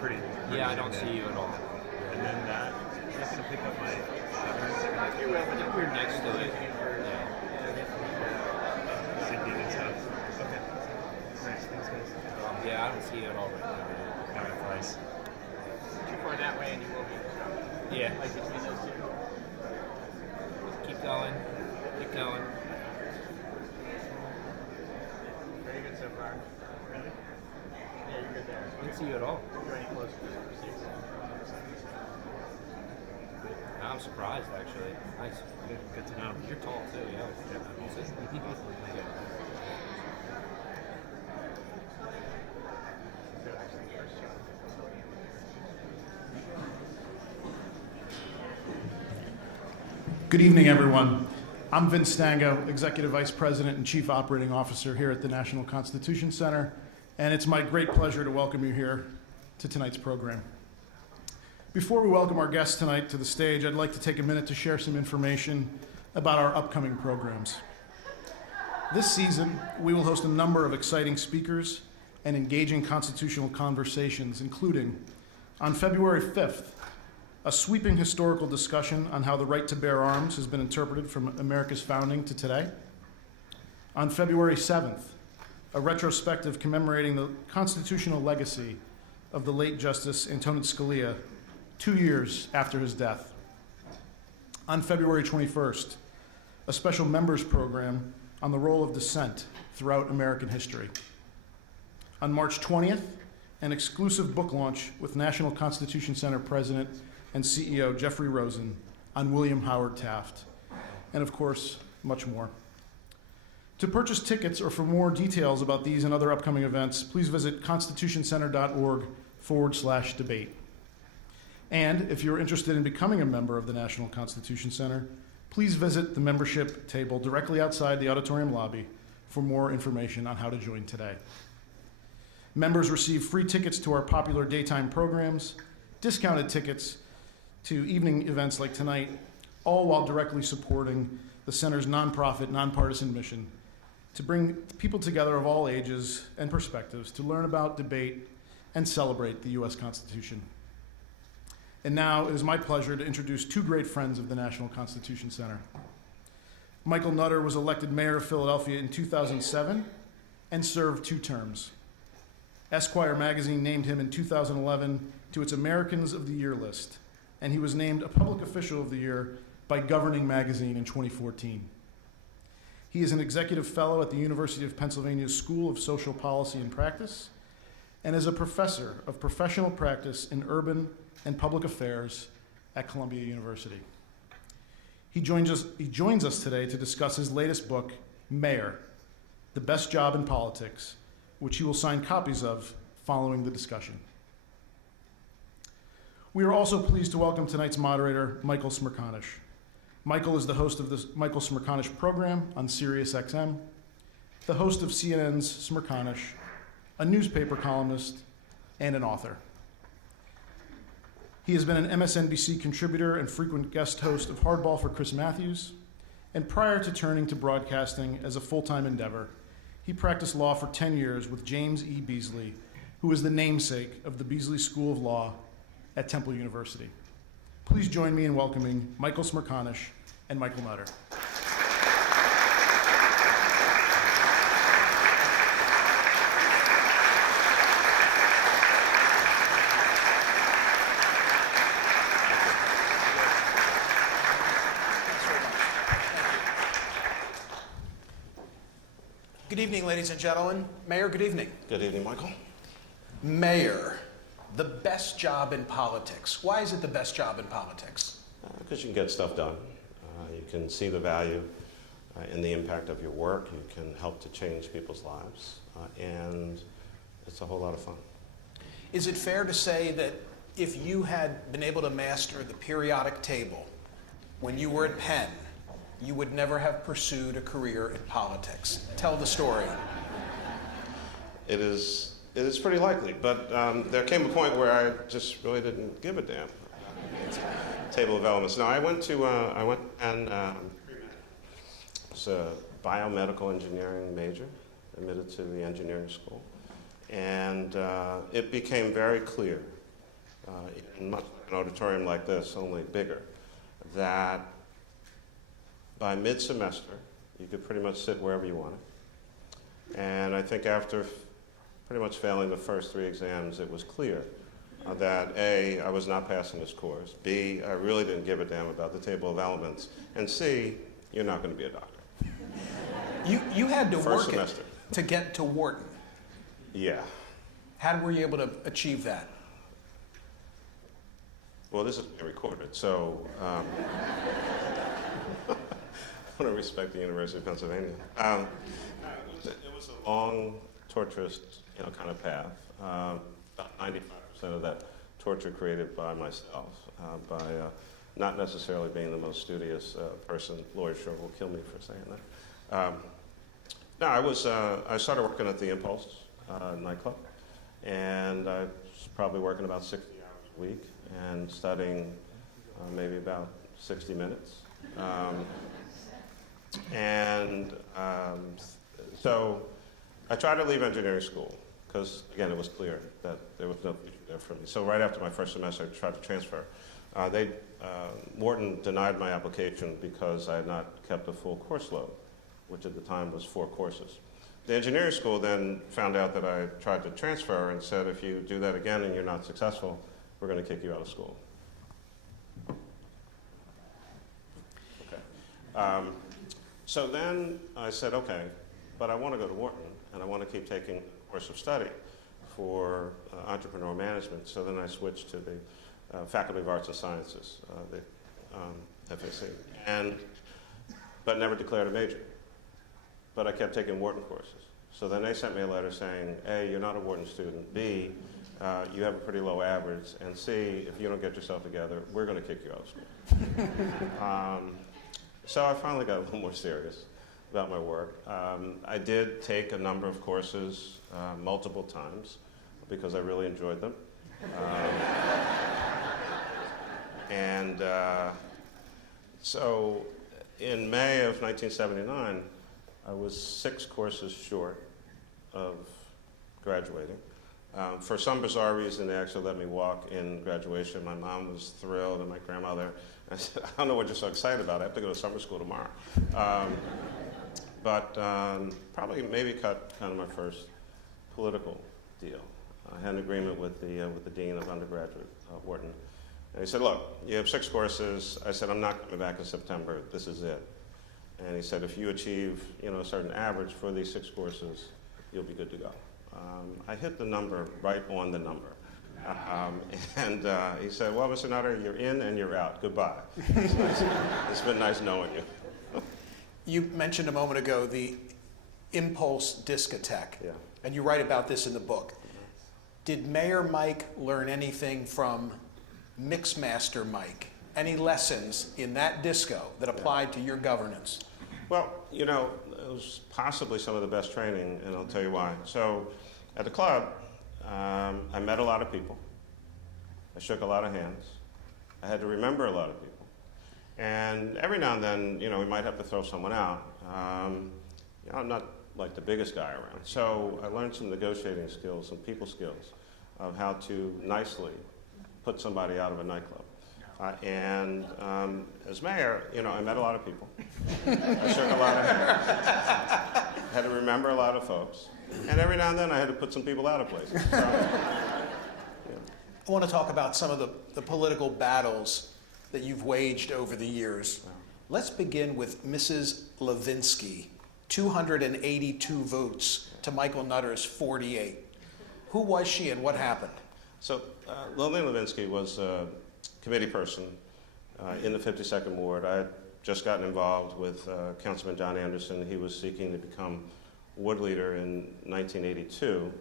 pretty Yeah, I don't see you at all. And then that, I'm just going to pick up my I think we're next to it. Yeah. syncing and stuff. Okay. Nice. Thanks, guys. Yeah, I don't see you at all right now. Got it, flies. Too far that way and you will be. Yeah. Like between those two. Keep going. Keep going. Very good so far. Really? Yeah, you're good there. I don't see you at all. You're any closer to number 6. I'm surprised, actually. Nice. Good to know. You're tall, too, yeah. Good evening, everyone. I'm Vince Stango, Executive Vice President and Chief Operating Officer here at the National Constitution Center, and it's my great pleasure to welcome you here to tonight's program. Before we welcome our guests tonight to the stage, I'd like to take a minute to share some information about our upcoming programs. This season, we will host a number of exciting speakers and engaging constitutional conversations, including, on February 5th, a sweeping historical discussion on how the right to bear arms has been interpreted from America's founding to today. On February 7th, a retrospective commemorating the constitutional legacy of the late Justice Antonin Scalia 2 years after his death. On February 21st, a special members program on the role of dissent throughout American history. On March 20th, an exclusive book launch with National Constitution Center President and CEO Jeffrey Rosen on William Howard Taft, and of course, much more. To purchase tickets or for more details about these and other upcoming events, please visit constitutioncenter.org/debate. And if you're interested in becoming a member of the National Constitution Center, please visit the membership table directly outside the auditorium lobby for more information on how to join today. Members receive free tickets to our popular daytime programs, discounted tickets to evening events like tonight, all while directly supporting the Center's nonprofit, nonpartisan mission to bring people together of all ages and perspectives to learn about, debate, and celebrate the U.S. Constitution. And now it is my pleasure to introduce two great friends of the National Constitution Center. Michael Nutter was elected mayor of Philadelphia in 2007 and served 2 terms. Esquire magazine named him in 2011 to its Americans of the Year list, and he was named a Public Official of the Year by Governing Magazine in 2014. He is an executive fellow at the University of Pennsylvania's School of Social Policy and Practice, and is a professor of professional practice in urban and public affairs at Columbia University. He joins us today to discuss his latest book, Mayor, The Best Job in Politics, which he will sign copies of following the discussion. We are also pleased to welcome tonight's moderator, Michael Smerconish. Michael is the host of the Michael Smerconish Program on SiriusXM, the host of CNN's Smerconish, a newspaper columnist, and an author. He has been an MSNBC contributor and frequent guest host of Hardball for Chris Matthews, and prior to turning to broadcasting as a full-time endeavor, he practiced law for 10 years with James E. Beasley, who is the namesake of the Beasley School of Law at Temple University. Please join me in welcoming Michael Smerconish and Michael Nutter. Good evening, ladies and gentlemen. Mayor, good evening. Good evening, Michael. Mayor, the best job in politics. Why is it the best job in politics? Because you can get stuff done. You can see the value in the impact of your work. You can help to change people's lives. And it's a whole lot of fun. Is it fair to say that if you had been able to master the periodic table when you were at Penn, you would never have pursued a career in politics? Tell the story. It is pretty likely, but there came a point where I just really didn't give a damn. Table of elements. No, I went and was a biomedical engineering major, admitted to the engineering school, and it became very clear in much like an auditorium like this, only bigger, that by mid-semester, you could pretty much sit wherever you wanted. And I think after pretty much failing the first 3 exams, it was clear that A, I was not passing this course, B, I really didn't give a damn about the table of elements, and C, you're not going to be a doctor. You had to First work semester. it to get to Wharton. Yeah. How were you able to achieve that? Well, this is being recorded, so I want to respect the University of Pennsylvania. It was a long, torturous, kind of path. About 95% of that torture created by myself, by not necessarily being the most studious person. Lloyd sure will kill me for saying that. No, I started working at the Impulse nightclub, and I was probably working about 60 hours a week and studying maybe about 60 minutes. So I tried to leave engineering school because, again, it was clear that there was no future there for me. So right after my first semester, I tried to transfer. Wharton denied my application because I had not kept a full course load, which at the time was 4 courses. The engineering school then found out that I tried to transfer and said, if you do that again and you're not successful, we're going to kick you out of school. Okay. So then I said, okay, but I want to go to Wharton, and I want to keep taking a course of study for entrepreneurial management. So then I switched to the Faculty of Arts and Sciences, the FAC, but never declared a major. But I kept taking Wharton courses. So then they sent me a letter saying, A, you're not a Wharton student, B, you have a pretty low average, and C, if you don't get yourself together, we're going to kick you out of school. So I finally got a little more serious about my work. I did take a number of courses multiple times because I really enjoyed them. So in May of 1979, I was 6 courses short of graduating. For some bizarre reason, they actually let me walk in graduation. My mom was thrilled, and my grandmother. I said, I don't know what you're so excited about. I have to go to summer school tomorrow. Probably maybe cut kind of my first political deal. I had an agreement with the dean of undergraduate at Wharton. And he said, look, you have 6 courses. I said, I'm not coming back in September. This is it. And he said, if you achieve a certain average for these 6 courses, you'll be good to go. I hit the number right on the number. He said, well, Mr. Nutter, you're in and you're out. Goodbye. It's nice. It's been nice knowing you. You mentioned a moment ago the Impulse discotheque, Yeah. and you write about this in the book. Did Mayor Mike learn anything from Mixmaster Mike? Any lessons in that disco that applied to your governance? Well, it was possibly some of the best training, and I'll tell you why. So at the club, I met a lot of people. I shook a lot of hands. I had to remember a lot of people. And every now and then, we might have to throw someone out. I'm not like the biggest guy around. So I learned some negotiating skills, some people skills of how to nicely put somebody out of a nightclub. As mayor, I met a lot of people. I shook a lot of hands. Had to remember a lot of folks. And every now and then I had to put some people out of places. So, I want to talk about some of the political battles that you've waged over the years. Let's begin with Mrs. Levinsky, 282 votes to Michael Nutter's 48. Who was she and what happened? So Lillian Levinsky was a committee person in the 52nd Ward. I had just gotten involved with Councilman John Anderson. He was seeking to become ward leader in 1982,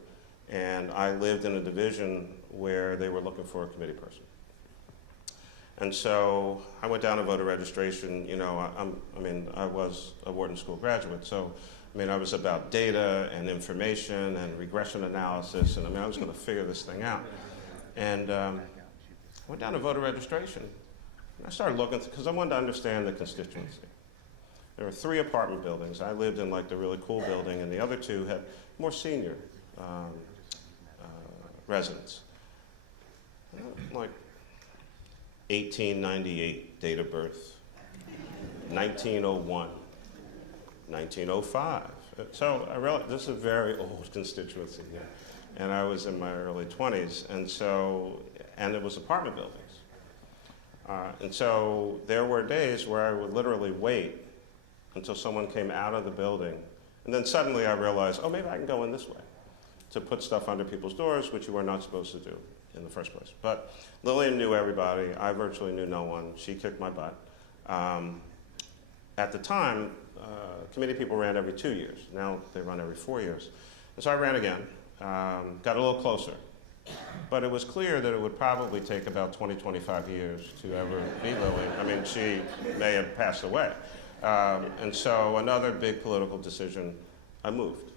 and I lived in a division where they were looking for a committee person. And so I went down to voter registration. I was a Wharton School graduate, so I was about data and information and regression analysis, and I was going to figure this thing out. And I went down to voter registration, and I started looking, because I wanted to understand the constituency. There were 3 apartment buildings. I lived in the really cool building, and the other 2 had more senior residents. like 1898 date of birth, 1901, 1905. So I realized this is a very old constituency here. And I was in my early 20s, and it was apartment buildings. And so there were days where I would literally wait until someone came out of the building, and then suddenly I realized, oh, maybe I can go in this way, to put stuff under people's doors, which you were not supposed to do in the first place. But Lillian knew everybody. I virtually knew no one. She kicked my butt. At the time, committee people ran every 2 years. Now they run every 4 years. And so I ran again, got a little closer. But it was clear that it would probably take about 20, 25 years to ever be Lillian. I mean, she may have passed away. And so another big political decision, I moved.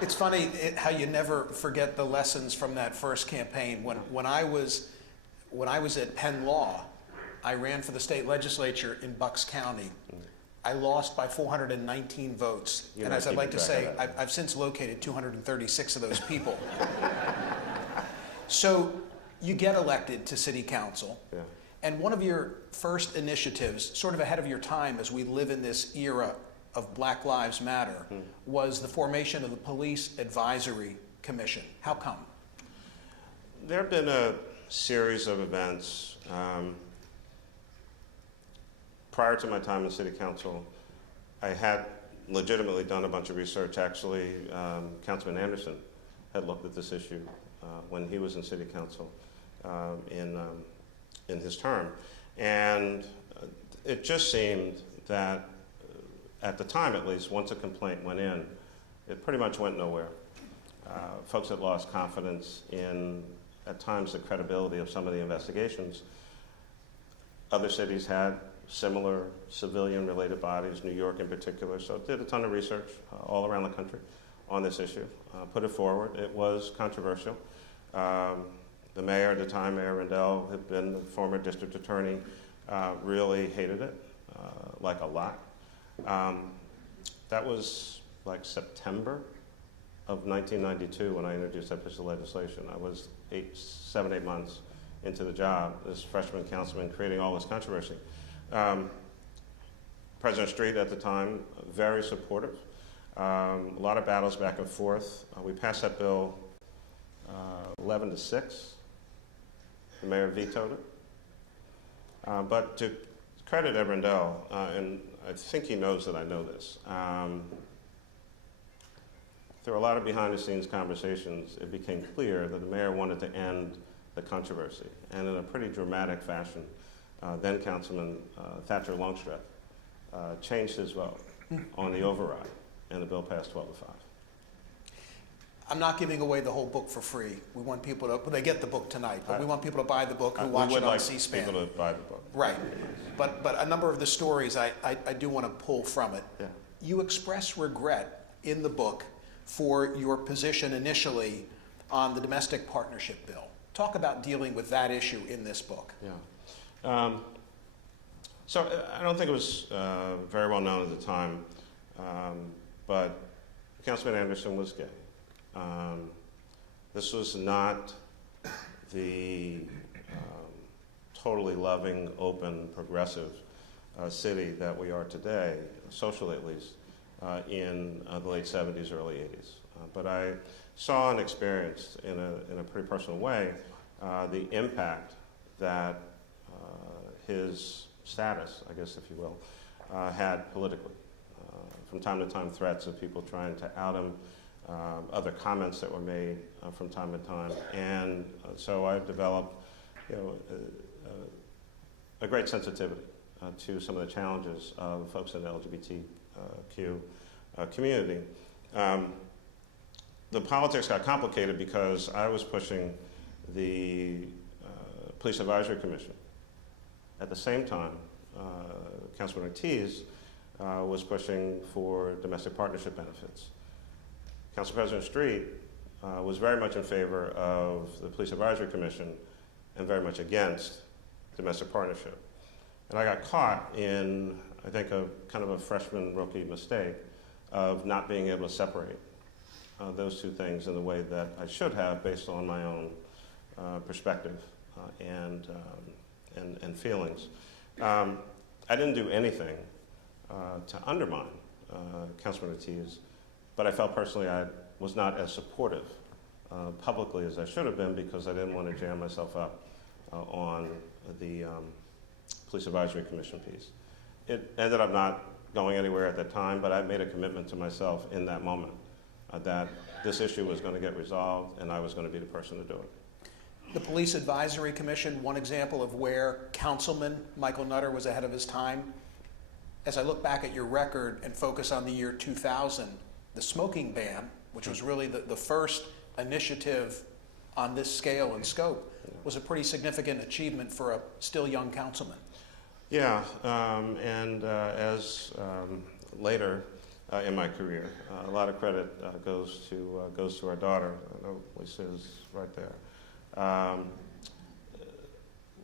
It's funny how you never forget the lessons from that first campaign. When I was at Penn Law, I ran for the state legislature in Bucks County. I lost by 419 votes. You're and not as I'd like to keeping say, track of that. I've since located 236 of those people. So you get elected to city council. Yeah. And one of your first initiatives, sort of ahead of your time as we live in this era of Black Lives Matter, was the formation of the Police Advisory Commission. How come? There have been a series of events. Prior to my time in city council, I had legitimately done a bunch of research. Actually, Councilman Anderson had looked at this issue when he was in city council in his term. And it just seemed that, at the time at least, once a complaint went in, it pretty much went nowhere. Folks had lost confidence in, at times, the credibility of some of the investigations. Other cities had similar civilian-related bodies, New York in particular, so did a ton of research all around the country on this issue, put it forward. It was controversial. The mayor at the time, Mayor Rendell, had been the former district attorney, really hated it, like a lot. That was like September of 1992 when I introduced that piece of legislation. I was 7, 8 months into the job, this freshman councilman creating all this controversy. President Street at the time, very supportive. A lot of battles back and forth. We passed that bill 11-6. The mayor vetoed it. But to credit Ed Rendell, and I think he knows that I know this, through a lot of behind-the-scenes conversations, it became clear that the mayor wanted to end the controversy, and in a pretty dramatic fashion, then Councilman Thatcher Longstreth changed his vote on the override, and the bill passed 12-5. I'm not giving away the whole book for free. We want people to, well, they get the book tonight, but we want people to buy the book who watch we would it on like C-SPAN. people to buy the book. Right. But a number of the stories I do want to pull from it. Yeah. You express regret in the book for your position initially on the domestic partnership bill. Talk about dealing with that issue in this book. Yeah. So I don't think it was very well known at the time, but Councilman Anderson was gay. This was not the totally loving, open, progressive city that we are today, socially at least, in the late 70s, early 80s. But I saw and experienced in a pretty personal way the impact that his status, I guess if you will, had politically. From time to time, threats of people trying to out him, other comments that were made from time to time, and so I developed, a great sensitivity to some of the challenges of folks in the LGBTQ community. The politics got complicated because I was pushing the Police Advisory Commission. At the same time, Councilman Ortiz was pushing for domestic partnership benefits. Council President Street was very much in favor of the Police Advisory Commission and very much against domestic partnership. And I got caught in, I think, a kind of a freshman rookie mistake of not being able to separate those two things in the way that I should have based on my own perspective and feelings. I didn't do anything to undermine Councilman Ortiz, but I felt personally I was not as supportive publicly as I should have been because I didn't want to jam myself up on the Police Advisory Commission piece. It ended up not going anywhere at that time, but I made a commitment to myself in that moment that this issue was going to get resolved and I was going to be the person to do it. The Police Advisory Commission, one example of where Councilman Michael Nutter was ahead of his time. As I look back at your record and focus on the year 2000, the smoking ban, which was really the first initiative on this scale and scope, was a pretty significant achievement for a still young councilman. Yeah, as later in my career, a lot of credit goes to our daughter. I know Lisa is right there.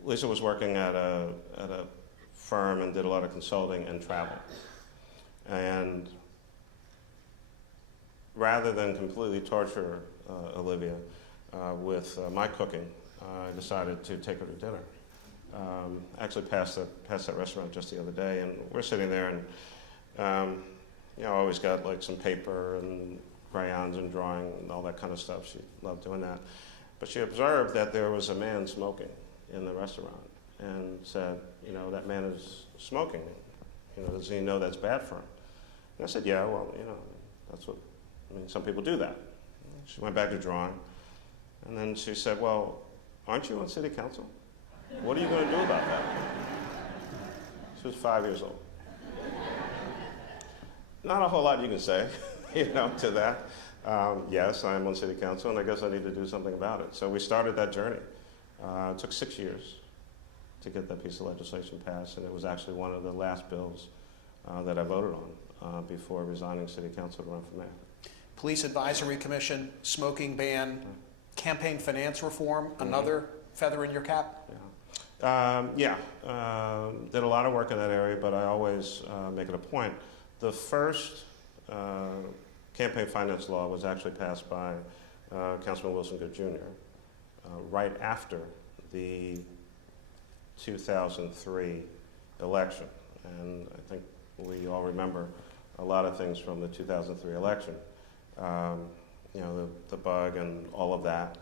Lisa was working at a firm and did a lot of consulting and travel. And rather than completely torture Olivia with my cooking, I decided to take her to dinner. Actually passed that restaurant just the other day, and we're sitting there, and I always got like some paper and crayons and drawing and all that kind of stuff. She loved doing that. But she observed that there was a man smoking in the restaurant and said, that man is smoking. Does he know that's bad for him? And I said, yeah, well, that's what, some people do that. She went back to drawing, and then she said, well, aren't you on city council? What are you going to do about that? She was 5 years old. Not a whole lot you can say, to that. Yes, I am on city council, and I guess I need to do something about it. So we started that journey. It took 6 years to get that piece of legislation passed, and it was actually one of the last bills that I voted on before resigning city council to run for mayor. Police Advisory Commission, smoking ban, campaign finance reform, another feather in your cap? Yeah. Did a lot of work in that area, but I always make it a point. The first campaign finance law was actually passed by Councilman Wilson Goode Jr. Right after the 2003 election. And I think we all remember a lot of things from the 2003 election. The bug and all of that.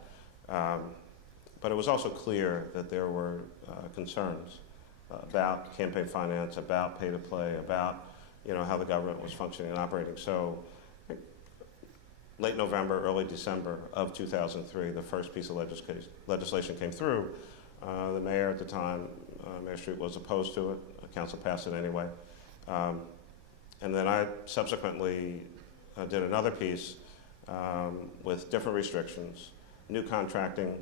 But it was also clear that there were concerns about campaign finance, about pay-to-play, about how the government was functioning and operating. So late November, early December of 2003, the first piece of legislation came through. The mayor at the time, Mayor Street, was opposed to it. The council passed it anyway. And then I subsequently did another piece with different restrictions, new contracting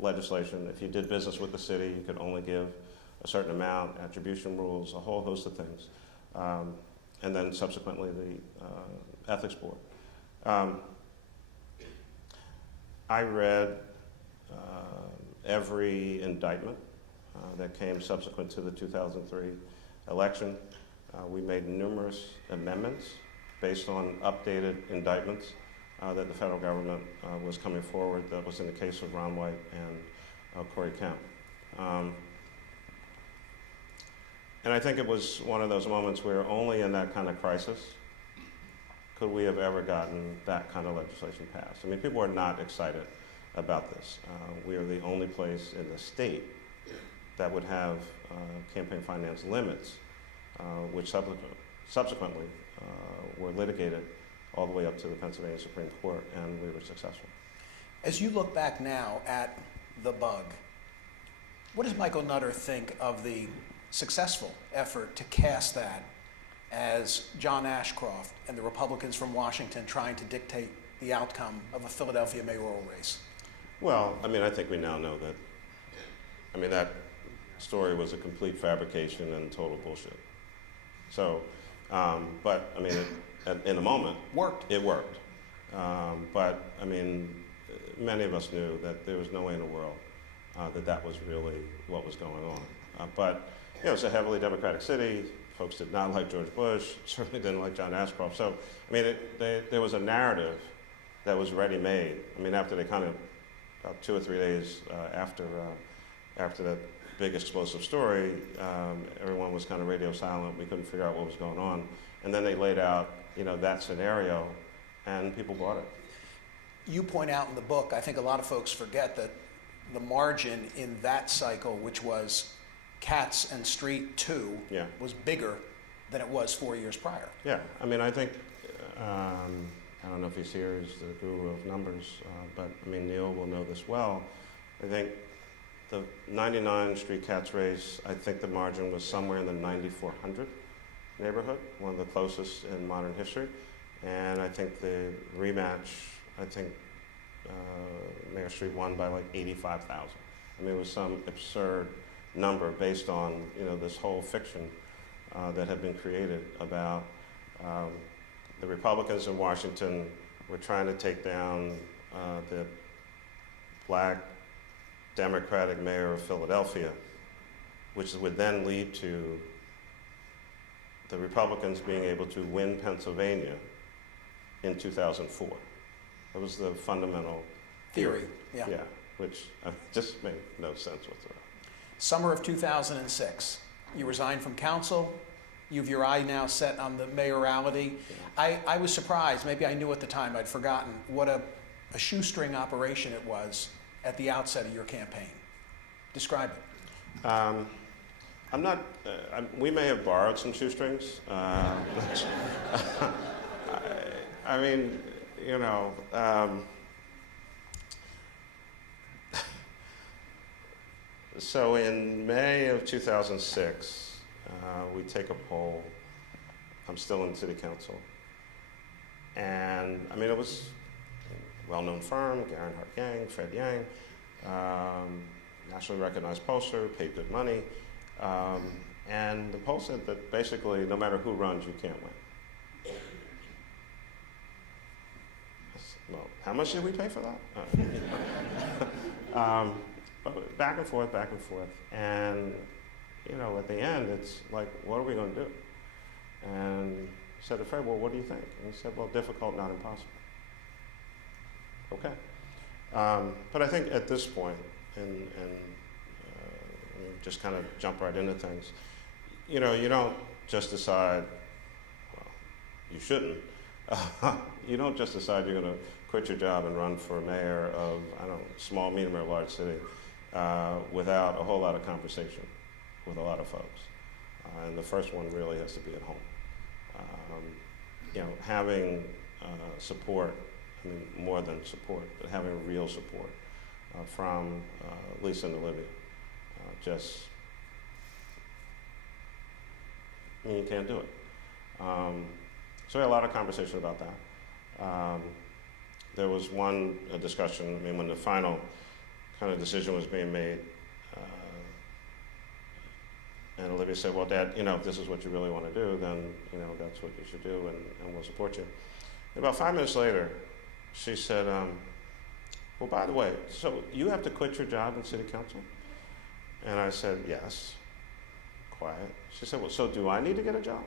legislation. If you did business with the city, you could only give a certain amount, attribution rules, a whole host of things. And then subsequently the ethics board. I read every indictment that came subsequent to the 2003 election. We made numerous amendments based on updated indictments that the federal government was coming forward. That was in the case of Ron White and Corey Kemp. And I think it was one of those moments where only in that kind of crisis could we have ever gotten that kind of legislation passed. I mean, people are not excited about this. We are the only place in the state that would have campaign finance limits, which subsequently were litigated all the way up to the Pennsylvania Supreme Court, and we were successful. As you look back now at the bug, what does Michael Nutter think of the successful effort to cast that as John Ashcroft and the Republicans from Washington trying to dictate the outcome of a Philadelphia mayoral race? Well, I think we now know that, that story was a complete fabrication and total bullshit. So, but, in the moment, it worked. But, many of us knew that there was no way in the world that was really what was going on. But, it's a heavily Democratic city. Folks did not like George Bush, certainly didn't like John Ashcroft. So, there was a narrative that was ready-made. After they kind of about 2 or 3 days after that big explosive story, everyone was kind of radio silent. We couldn't figure out what was going on. And then they laid out, that scenario, and people bought it. You point out in the book, I think a lot of folks forget that the margin in that cycle, which was Cats and Street 2, Yeah. was bigger than it was 4 years prior. Yeah, I mean, I think, I don't know if he's here, he's the guru of numbers, but I mean, Neil will know this well. I think the 99 Street Cats race, I think the margin was somewhere in the 9,400 neighborhood, one of the closest in modern history. And I think the rematch, Mayor Street won by like 85,000. I mean, it was some absurd number based on, this whole fiction that had been created about the Republicans in Washington were trying to take down the black Democratic mayor of Philadelphia, which would then lead to the Republicans being able to win Pennsylvania in 2004. That was the fundamental Theory, yeah. Yeah, which just made no sense whatsoever. Summer of 2006, you resign from council. You have your eye now set on the mayoralty. I was surprised, maybe I knew at the time, I'd forgotten, what a shoestring operation it was at the outset of your campaign. Describe it. I'm not, we may have borrowed some shoestrings. I mean, so in May of 2006, we take a poll. I'm still in city council. And I mean, it was a well-known firm, Hart Yang, Fred Yang, nationally recognized pollster, paid good money. And the poll said that basically no matter who runs, you can't win. Well, how much did we pay for that? Back and forth. And, at the end, it's like, what are we going to do? And I said to Fred, well, what do you think? And he said, well, difficult, not impossible. Okay. But I think at this point, and just kind of jump right into things, you don't just decide, well, you shouldn't. You don't just decide you're going to quit your job and run for mayor of, small, medium, or large city without a whole lot of conversation with a lot of folks. And the first one really has to be at home. Having support, more than support, but having real support from Lisa and Olivia. You can't do it. So we had a lot of conversation about that. There was one discussion, when the final kind of decision was being made, and Olivia said, well, Dad, if this is what you really want to do, then, that's what you should do, and we'll support you. And about 5 minutes later, she said, well, by the way, so you have to quit your job in city council? And I said, yes. Quiet. She said, well, so do I need to get a job?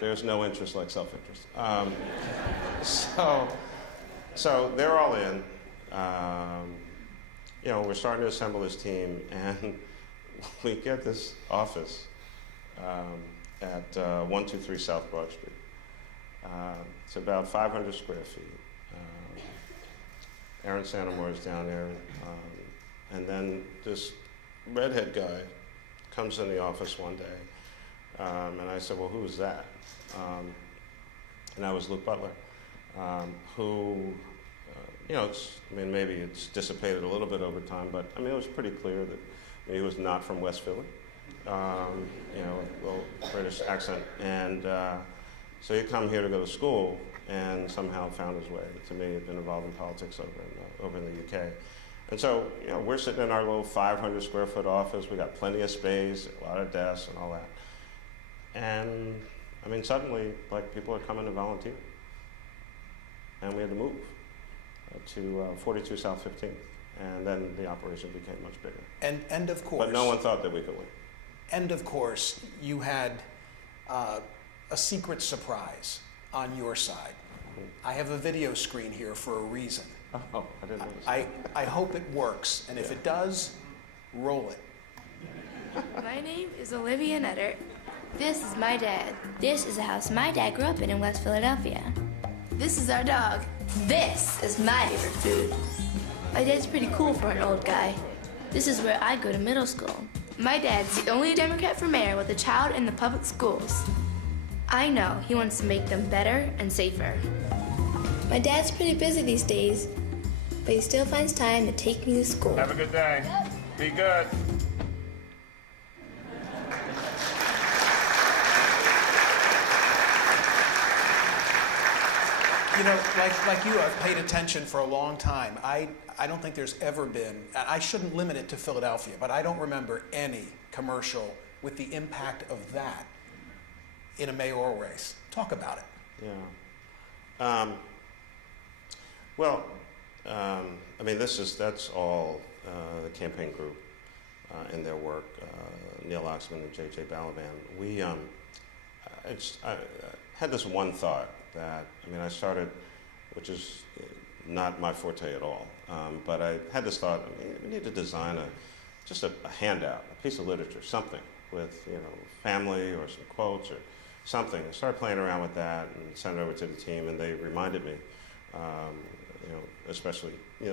There's no interest like self-interest. So they're all in. We're starting to assemble this team, and we get this office at 123 South Broad Street. It's about 500 square feet. Aaron Santamore is down there, and then this redhead guy comes in the office one day, and I said, well, who's that? And that was Luke Butler, who, maybe it's dissipated a little bit over time, but it was pretty clear that he was not from West Philly, a little British accent, and so he'd come here to go to school and somehow found his way to me. He'd been involved in politics over in the UK. And so, we're sitting in our little 500 square foot office. We got plenty of space, a lot of desks and all that. And suddenly, people are coming to volunteer. And we had to move to 42 South 15th. And then the operation became much bigger. And of course. But no one thought that we could win. And of course, you had a secret surprise on your side. I have a video screen here for a reason. Oh, I didn't notice. I hope it works, and if it does, roll it. My name is Olivia Nutter. This is my dad. This is a house my dad grew up in West Philadelphia. This is our dog. This is my favorite food. My dad's pretty cool for an old guy. This is where I go to middle school. My dad's the only Democrat for mayor with a child in the public schools. I know he wants to make them better and safer. My dad's pretty busy these days, but he still finds time to take me to school. Have a good day. Be good. You know, like you, I've paid attention for a long time. I don't think there's ever been, and I shouldn't limit it to Philadelphia, but I don't remember any commercial with the impact of that in a mayoral race. Talk about it. Yeah. I mean, that's all the campaign group and their work, Neil Oxman and J.J. Balaban. I had this one thought that, I mean, I started, which is not my forte at all, but I had this thought, I mean, we need to design just a handout, a piece of literature, something with, family or some quotes or something. I started playing around with that and sent it over to the team, and they reminded me, especially,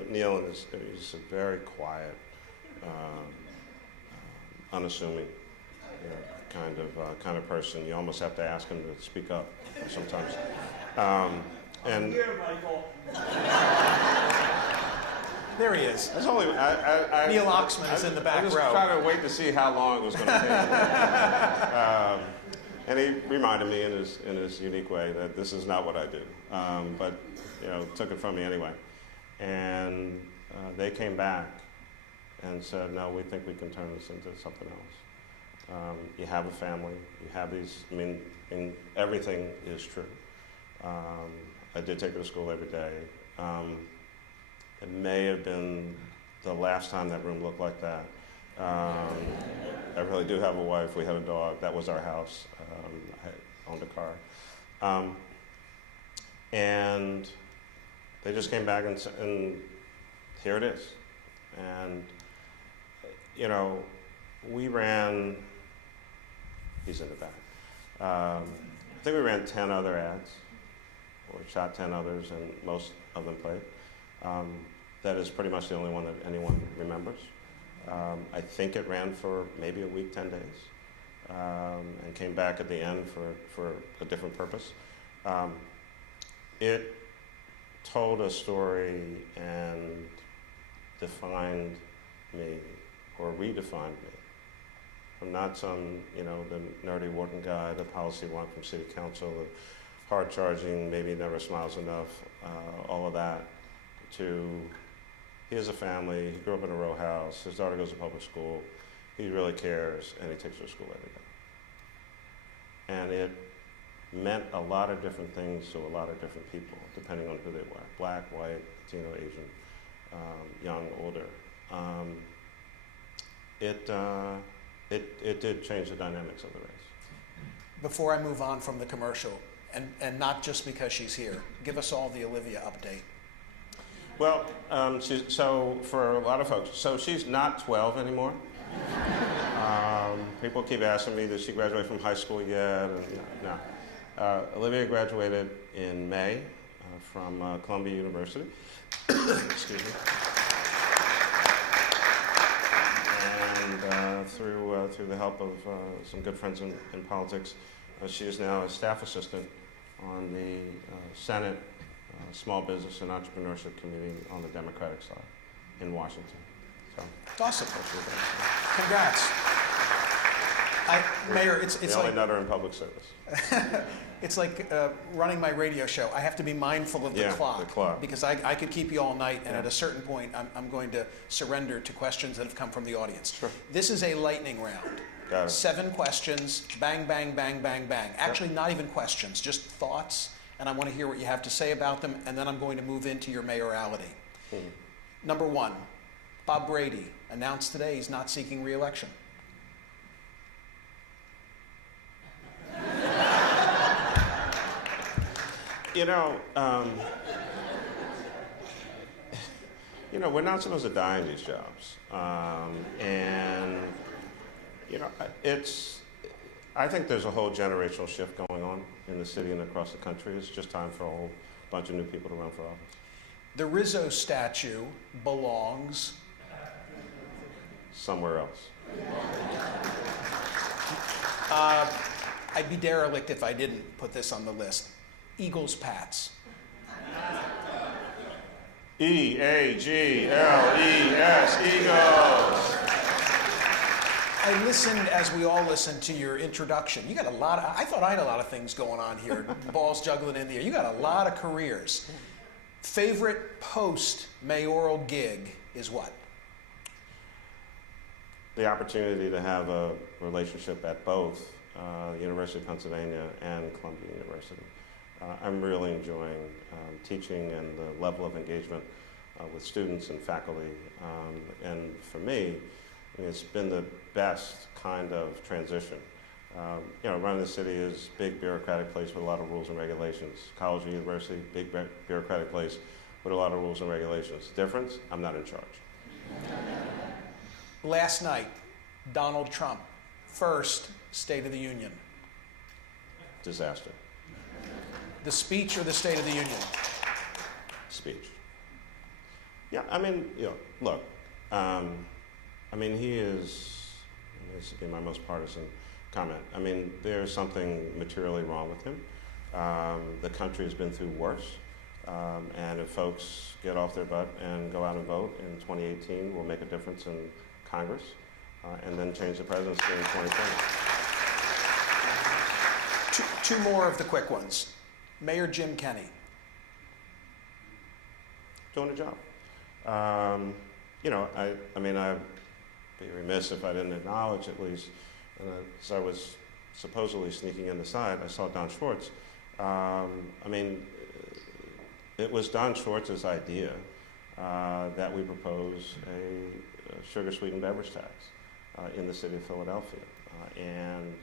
Neil, and he's a very quiet, unassuming, kind of person. You almost have to ask him to speak up sometimes. And Here, Michael. There he is. that's only Neil Oxman is in the back I just row. trying to wait to see how long it was going to take. And he reminded me in his unique way that this is not what I do, but took it from me anyway. And they came back and said, no, we think we can turn this into something else. You have a family, you have these, and everything is true. I did take her to school every day. It may have been the last time that room looked like that. I really do have a wife, we had a dog, that was our house. I owned a car. And they just came back and here it is. And, we ran, he's in the back. I think we ran 10 other ads, or shot 10 others, and most of them played. That is pretty much the only one that anyone remembers. I think it ran for maybe a week, 10 days, and came back at the end for a different purpose. It told a story and defined me, or redefined me. I'm not some, the nerdy working guy, the policy wonk from city council, the hard-charging, maybe never smiles enough, all of that, to he has a family, he grew up in a row house, his daughter goes to public school, he really cares, and he takes her to school every day. And it meant a lot of different things to a lot of different people, depending on who they were, black, white, Latino, Asian, young, older. It did change the dynamics of the race. Before I move on from the commercial, and not just because she's here, give us all the Olivia update. Well, so for a lot of folks, so she's not 12 anymore. People keep asking me, did she graduate from high school yet? And, no. Olivia graduated in May from Columbia University. Excuse me. And through the help of some good friends in politics, she is now a staff assistant on the Senate Small Business and Entrepreneurship Committee on the Democratic side in Washington. So, Awesome. Congrats. Mayor, it's the like only nutter in public service. it's like running my radio show. I have to be mindful of the clock because I could keep you all night, and at a certain point, I'm going to surrender to questions that have come from the audience. Sure. This is a lightning round. Got it. 7 questions, bang, bang, bang, bang, bang. Actually, not even questions, just thoughts, and I want to hear what you have to say about them, and then I'm going to move into your mayoralty. Number 1, Bob Brady announced today he's not seeking re-election. You know, we're not supposed to die in these jobs. And, you know, I think there's a whole generational shift going on in the city and across the country. It's just time for a whole bunch of new people to run for office. The Rizzo statue belongs Somewhere else. I'd be derelict if I didn't put this on the list. Eagles Pats. E-A-G-L-E-S, Eagles. I listened, as we all listened, to your introduction. You got a lot of, I thought I had a lot of things going on here. Balls juggling in the air. You got a lot of careers. Favorite post-mayoral gig is what? The opportunity to have a relationship at both the University of Pennsylvania and Columbia University. I'm really enjoying teaching and the level of engagement with students and faculty. And for me, I mean, it's been the best kind of transition. You know, running the city is a big bureaucratic place with a lot of rules and regulations. College or university, big bureaucratic place with a lot of rules and regulations. Difference, I'm not in charge. Last night, Donald Trump, first State of the Union. Disaster. The speech or the State of the Union? Speech. Yeah, I mean, you know, look, I mean, he is, this would be my most partisan comment. I mean, there's something materially wrong with him. The country has been through worse. And if folks get off their butt and go out and vote in 2018, we'll make a difference in Congress and then change the presidency in 2020. Two more of the quick ones. Mayor Jim Kenney. Doing a job. You know, I mean, I'd be remiss if I didn't acknowledge at least, as I was supposedly sneaking in the side, I saw Don Schwartz. I mean, it was Don Schwartz's idea that we propose a sugar-sweetened beverage tax in the city of Philadelphia. And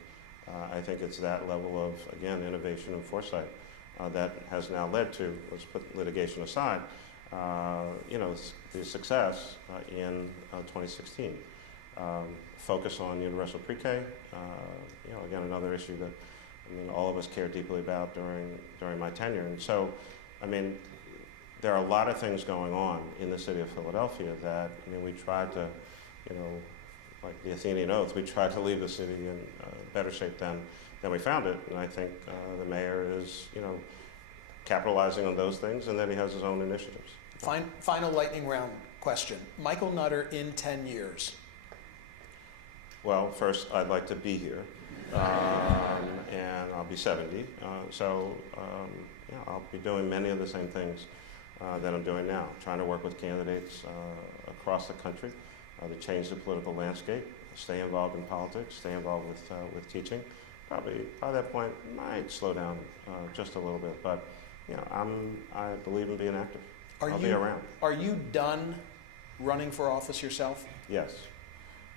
I think it's that level of, again, innovation and foresight that has now led to, let's put litigation aside, you know, the success in 2016. Focus on universal pre-K, you know, again, another issue that, I mean, all of us care deeply about during my tenure. And so, I mean, there are a lot of things going on in the city of Philadelphia that, I mean, we tried to, you know, like the Athenian oath, we tried to leave the city in better shape than we found it. And I think the mayor is, you know, capitalizing on those things, and then he has his own initiatives. Final lightning round question. Michael Nutter in 10 years. Well, first, I'd like to be here, and I'll be 70. So, yeah, I'll be doing many of the same things that I'm doing now, trying to work with candidates across the country to change the political landscape, stay involved in politics, stay involved with teaching. Probably by that point, might slow down just a little bit, but you know, I believe in being active. I'll be around. Are you done running for office yourself? Yes.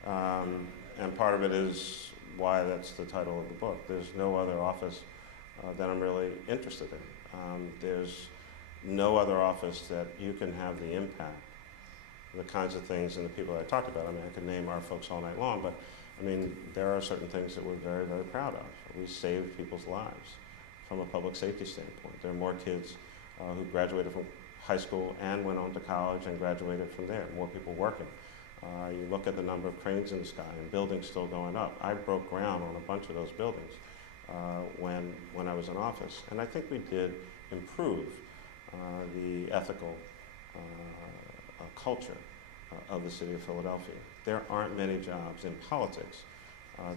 And part of it is why that's the title of the book. There's no other office that I'm really interested in. There's no other office that you can have the impact, the kinds of things and the people that I talked about. I mean, I could name our folks all night long, but I mean, there are certain things that we're very, very proud of. We saved people's lives from a public safety standpoint. There are more kids who graduated from high school and went on to college and graduated from there, more people working. You look at the number of cranes in the sky and buildings still going up. I broke ground on a bunch of those buildings when I was in office. And I think we did improve the ethical culture of the city of Philadelphia. There aren't many jobs in politics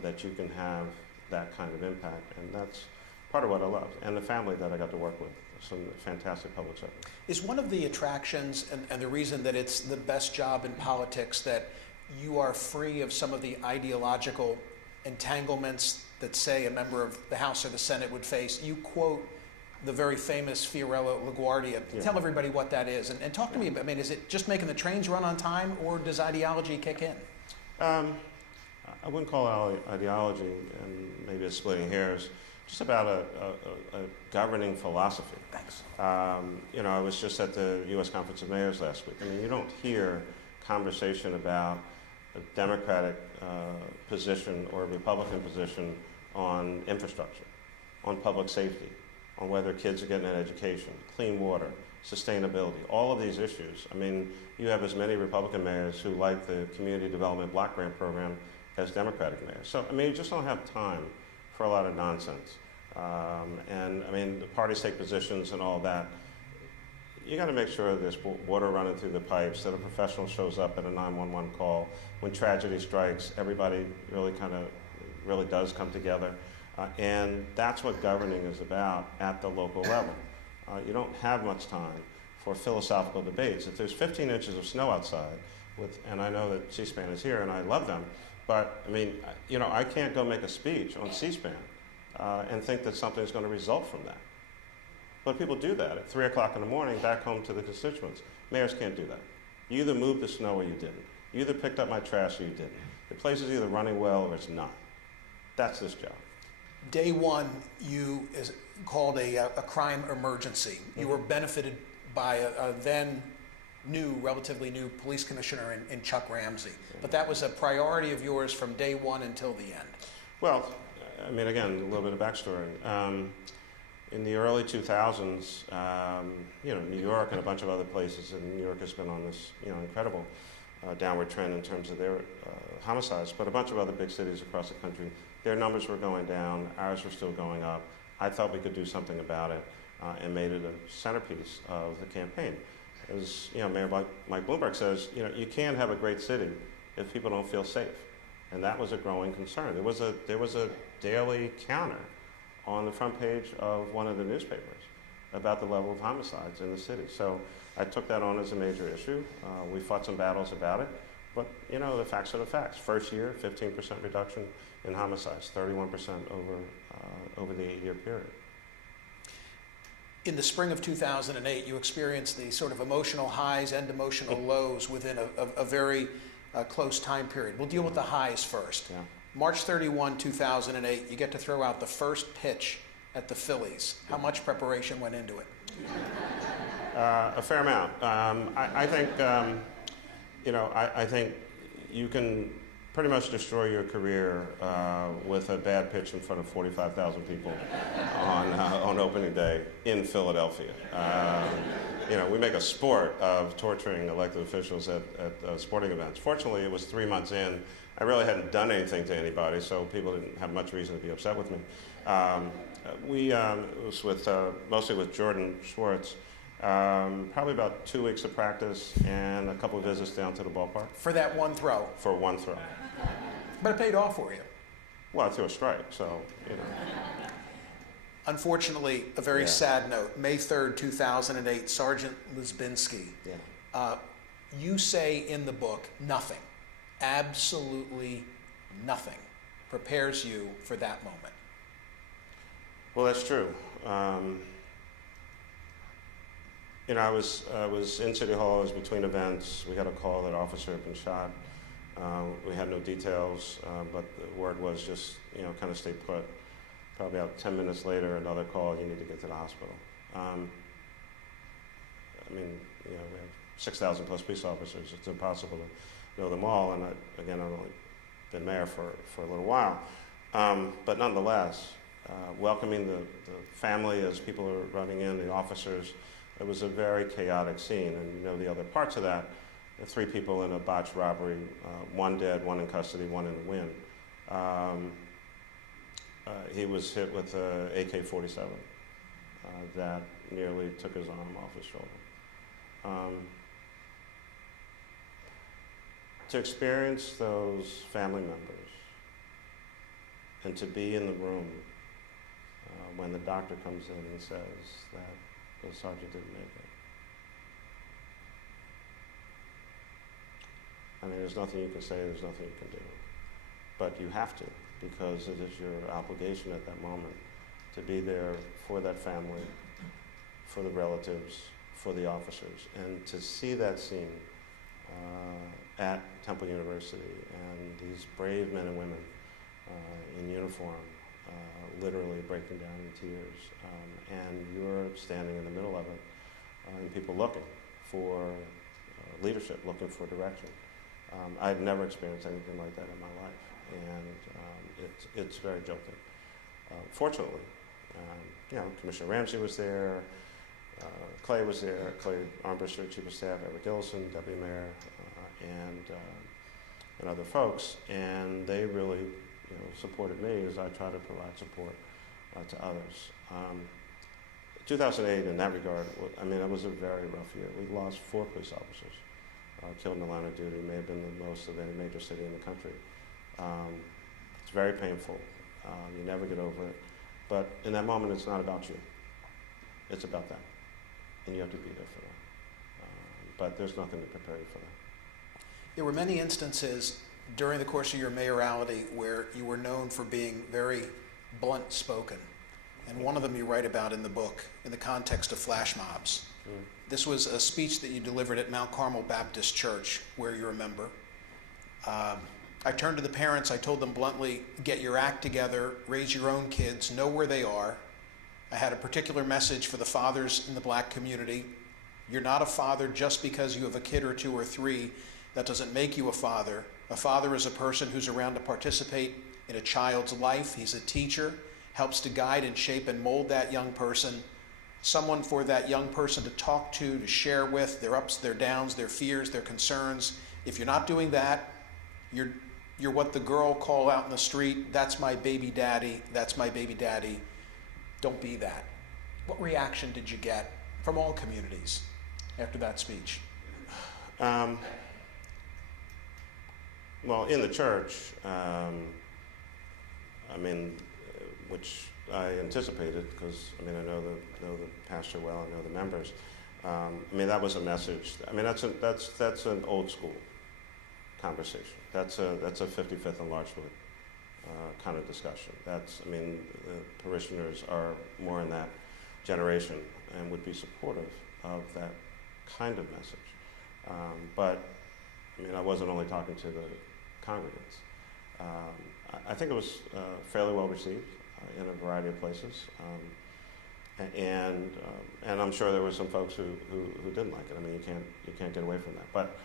that you can have that kind of impact, and that's part of what I love. And the family that I got to work with, some fantastic public servants. Is one of the attractions and the reason that it's the best job in politics that you are free of some of the ideological entanglements that, say, a member of the House or the Senate would face? You quote the very famous Fiorello LaGuardia. Yeah. Tell everybody what that is. And talk to me about, I mean, is it just making the trains run on time, or does ideology kick in? I wouldn't call it ideology, and maybe it's splitting hairs. just about a governing philosophy. Thanks. You know, I was just at the U.S. Conference of Mayors last week. I mean, you don't hear conversation about a Democratic position or a Republican position on infrastructure, on public safety, on whether kids are getting an education, clean water, sustainability, all of these issues. I mean, you have as many Republican mayors who like the Community Development Block Grant Program as Democratic mayors. So, I mean, you just don't have time for a lot of nonsense. And, I mean, the parties take positions and all that. You got to make sure there's water running through the pipes, that a professional shows up at a 911 call. When tragedy strikes, everybody really does come together. And that's what governing is about at the local level. You don't have much time for philosophical debates. If there's 15 inches of snow outside, and I know that C-SPAN is here and I love them, but I mean, you know, I can't go make a speech on C-SPAN and think that something's going to result from that. But people do that at 3 o'clock in the morning back home to the constituents. Mayors can't do that. You either moved the snow or you didn't. You either picked up my trash or you didn't. The place is either running well or it's not. That's this job. Day one, you called a crime emergency. You were benefited by a then relatively new police commissioner in Chuck Ramsey. But that was a priority of yours from day one until the end. Well, I mean, again, a little bit of backstory. In the early 2000s, you know, New York and a bunch of other places, and New York has been on this, you know, incredible downward trend in terms of their homicides, but a bunch of other big cities across the country, their numbers were going down, ours were still going up. I thought we could do something about it and made it a centerpiece of the campaign. As you know, Mayor Mike Bloomberg says, you know, you can't have a great city if people don't feel safe, and that was a growing concern. There was a daily counter on the front page of one of the newspapers about the level of homicides in the city. So I took that on as a major issue. We fought some battles about it, but you know, the facts are the facts. First year, 15% reduction in homicides, 31% over the 8-year period. In the spring of 2008, you experienced the sort of emotional highs and emotional lows within a very close time period. We'll deal with the highs first. Yeah. March 31, 2008, you get to throw out the first pitch at the Phillies. How much preparation went into it? A fair amount. I think, you know, I think you can pretty much destroy your career with a bad pitch in front of 45,000 people on opening day in Philadelphia. You know, we make a sport of torturing elected officials at sporting events. Fortunately, it was 3 months in. I really hadn't done anything to anybody, so people didn't have much reason to be upset with me. It was with, mostly with Jordan Schwartz. Probably about 2 weeks of practice and a couple of visits down to the ballpark. For that one throw? For one throw. But it paid off for you. Well, I threw a strike, so, you know. Unfortunately, a very sad note. May 3rd, 2008, Sergeant Lizbinski. Yeah. You say in the book, nothing, absolutely nothing prepares you for that moment. Well, that's true. You know, I was in City Hall, I was between events. We got a call that an officer had been shot. We had no details, but the word was just, you know, kind of stay put. Probably about 10 minutes later, another call, you need to get to the hospital. I mean, you know, we have 6,000 plus police officers. It's impossible to know them all, and I've only been mayor for a little while. But nonetheless, welcoming the family as people are running in, the officers, it was a very chaotic scene. And you know the other parts of that, 3 people in a botched robbery, 1 dead, 1 in custody, 1 in the wind. He was hit with an AK-47 that nearly took his arm off his shoulder. To experience those family members and to be in the room when the doctor comes in and says that the sergeant didn't make it. I mean, there's nothing you can say, there's nothing you can do. But you have to, because it is your obligation at that moment to be there for that family, for the relatives, for the officers, and to see that scene at Temple University and these brave men and women in uniform literally breaking down in tears, and you're standing in the middle of it, and people looking for leadership, looking for direction. I'd never experienced anything like that in my life, and it's very jolting. Fortunately, Commissioner Ramsey was there, Clay was there, Clay Armbruster, Chief of Staff, Edward Gillison, Deputy Mayor, and other folks, and they really supported me as I try to provide support to others. 2008, in that regard, it was a very rough year. We lost 4 police officers killed in the line of duty. May have been the most of any major city in the country. It's very painful. You never get over it. But in that moment, it's not about you. It's about them. And you have to be there for them. But there's nothing to prepare you for that. There were many instances during the course of your mayoralty where you were known for being very blunt spoken. And one of them you write about in the book in the context of flash mobs. This was a speech that you delivered at Mount Carmel Baptist Church, where you're a member. I turned to the parents, I told them bluntly, get your act together, raise your own kids, know where they are. I had a particular message for the fathers in the black community. You're not a father just because you have a kid or 2 or 3. That doesn't make you a father. A father is a person who's around to participate in a child's life. He's a teacher, helps to guide and shape and mold that young person. Someone for that young person to talk to share with their ups, their downs, their fears, their concerns. If you're not doing that, you're what the girl call out in the street, that's my baby daddy, that's my baby daddy. Don't be that. What reaction did you get from all communities after that speech? Well, in the church, which I anticipated because I know the pastor well, I know the members. That was a message. That's an old school conversation. That's a 55th and Larchwood kind of discussion. The parishioners are more in that generation and would be supportive of that kind of message. But I wasn't only talking to the congregants. I think it was fairly well received in a variety of places, and I'm sure there were some folks who didn't like it. You can't get away from that. But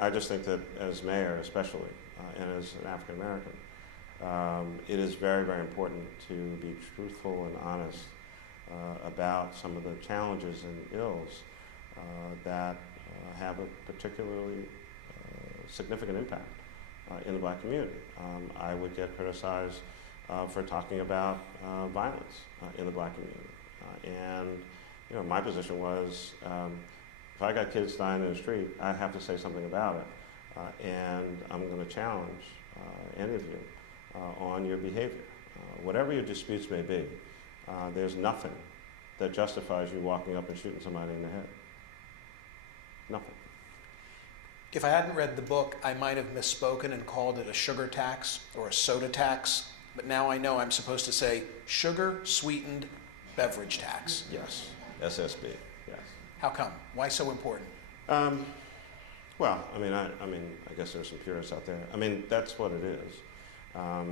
I just think that as mayor, especially, and as an African American, it is very, very important to be truthful and honest about some of the challenges and ills that have a particularly significant impact in the black community. I would get criticized for talking about violence in the black community. My position was, if I got kids dying in the street, I have to say something about it. And I'm going to challenge any of you on your behavior. Whatever your disputes may be, there's nothing that justifies you walking up and shooting somebody in the head. Nothing. If I hadn't read the book, I might have misspoken and called it a sugar tax or a soda tax, but now I know I'm supposed to say sugar sweetened beverage tax. Yes, SSB, yes. How come? Why so important? Well, I guess there's some purists out there. That's what it is.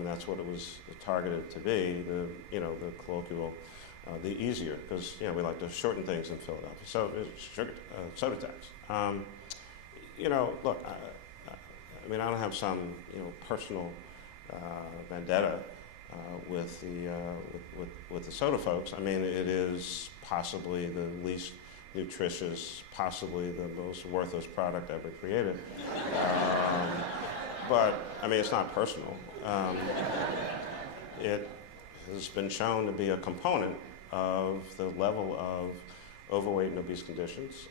That's what it was targeted to be, the colloquial, the easier, because, we like to shorten things in Philadelphia. So it's sugar, soda tax. Look, I don't have some, personal vendetta with the soda folks. It is possibly the least nutritious, possibly the most worthless product ever created. But it's not personal. It has been shown to be a component of the level of overweight and obese conditions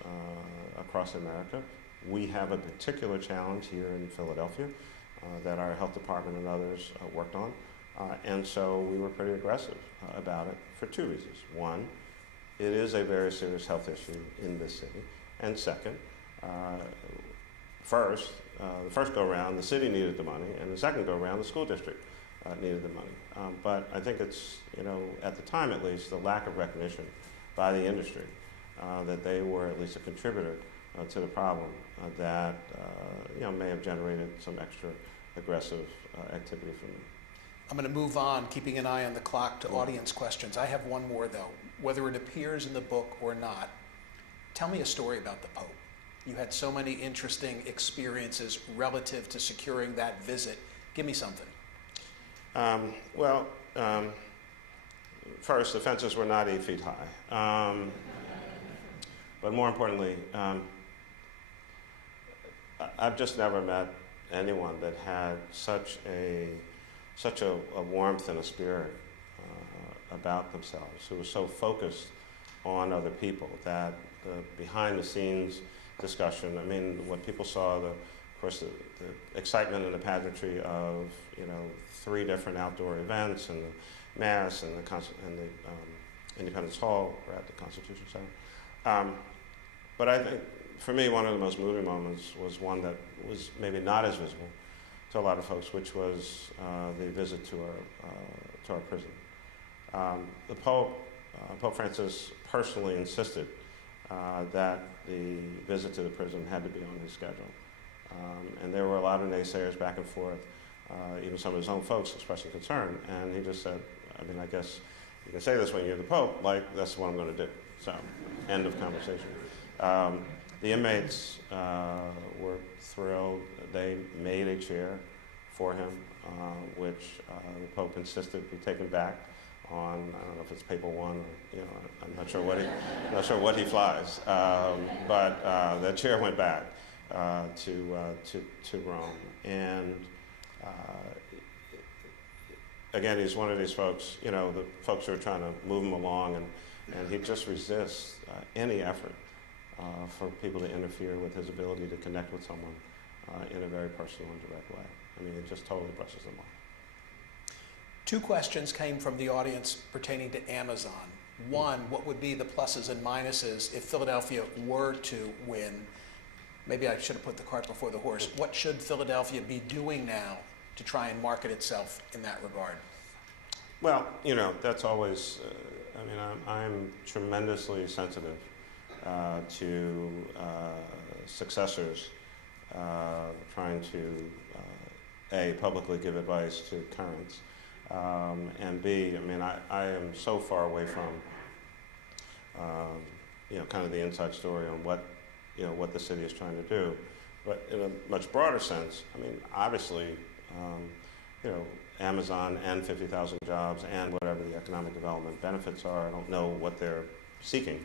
across America. We have a particular challenge here in Philadelphia that our health department and others worked on. And so we were pretty aggressive about it for 2 reasons. One, it is a very serious health issue in this city. And second, the first go-around, the city needed the money, and the second go-around, the school district needed the money. But I think it's, at the time at least, the lack of recognition by the industry that they were at least a contributor to the problem that may have generated some extra aggressive activity from them. I'm going to move on, keeping an eye on the clock, to audience questions. I have one more, though. Whether it appears in the book or not, tell me a story about the Pope. You had so many interesting experiences relative to securing that visit. Give me something. First, the fences were not 8 feet high. But more importantly, I've just never met anyone that had such a warmth and a spirit about themselves, who was so focused on other people, that the behind-the-scenes discussion, I mean, what people saw, of course, the excitement and the pageantry of, 3 different outdoor events, and the Mass, and the Independence Hall, or at the Constitution Center. But I think, for me, one of the most moving moments was one that was maybe not as visible to a lot of folks, which was the visit to our prison. The Pope Francis personally insisted that the visit to the prison had to be on his schedule. And there were a lot of naysayers back and forth, even some of his own folks expressing concern. And he just said, I mean, I guess you can say this when you're the Pope, like, that's what I'm going to do. So, end of conversation. The inmates were thrilled. They made a chair for him, which the Pope insisted be taken back on. I don't know if it's Papal One, or, I'm not sure what he flies. But the chair went back to Rome. And again, he's one of these folks, the folks who are trying to move him along, and he just resists any effort for people to interfere with his ability to connect with someone in a very personal and direct way. I mean, it just totally brushes them off. 2 questions came from the audience pertaining to Amazon. One, what would be the pluses and minuses if Philadelphia were to win? Maybe I should have put the cart before the horse. What should Philadelphia be doing now to try and market itself in that regard? Well, that's always, I'm tremendously sensitive to successors trying to, A, publicly give advice to currents, and B, I am so far away from, kind of the inside story on what the city is trying to do. But in a much broader sense, obviously, Amazon and 50,000 jobs and whatever the economic development benefits are, I don't know what they're seeking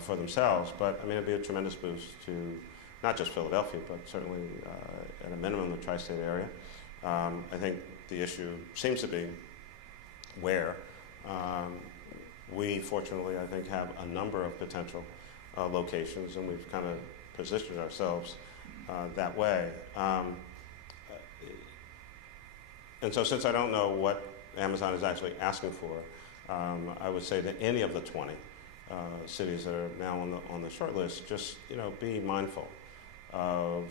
for themselves, but it'd be a tremendous boost to not just Philadelphia, but certainly at a minimum the tri-state area. I think the issue seems to be where we, fortunately, I think, have a number of potential locations, and we've kind of positioned ourselves that way. And so since I don't know what Amazon is actually asking for, I would say that any of the 20 cities that are now on the short list, just be mindful of